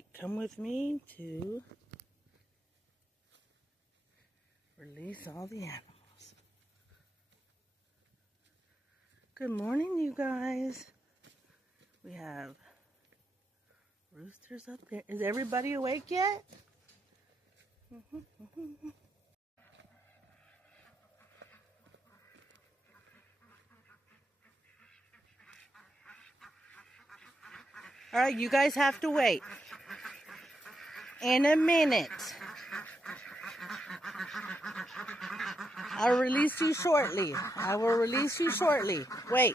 Alright, come with me to release all the animals. Good morning, you guys. We have roosters up there. Is everybody awake yet? Alright, you guys have to wait. In a minute. I'll release you shortly. I will release you shortly. Wait.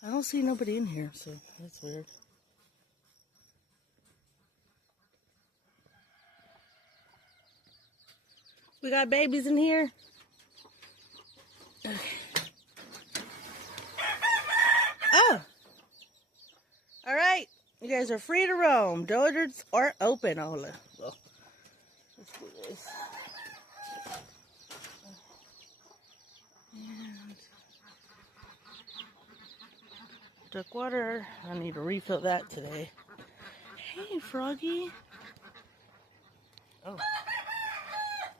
I don't see nobody in here, so that's weird. We got babies in here. Okay. Oh! Alright, you guys are free to roam. Doors are open. Oh, let's do this. And duck water. I need to refill that today. Hey, Froggy. Oh.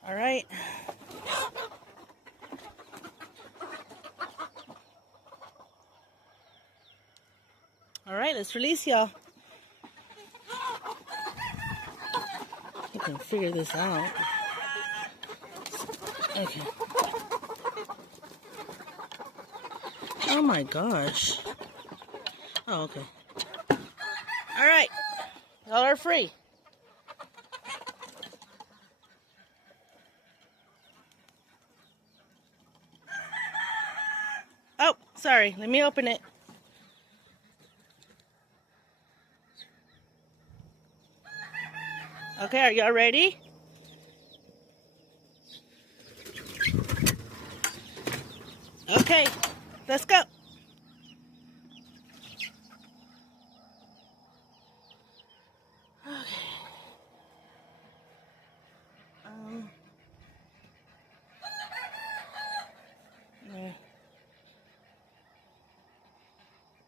All right. All right, let's release y'all. We can figure this out. Okay. Oh my gosh. Oh, okay. All right. Y'all are free. Oh, sorry. Let me open it. Okay, are y'all ready? Okay, let's go.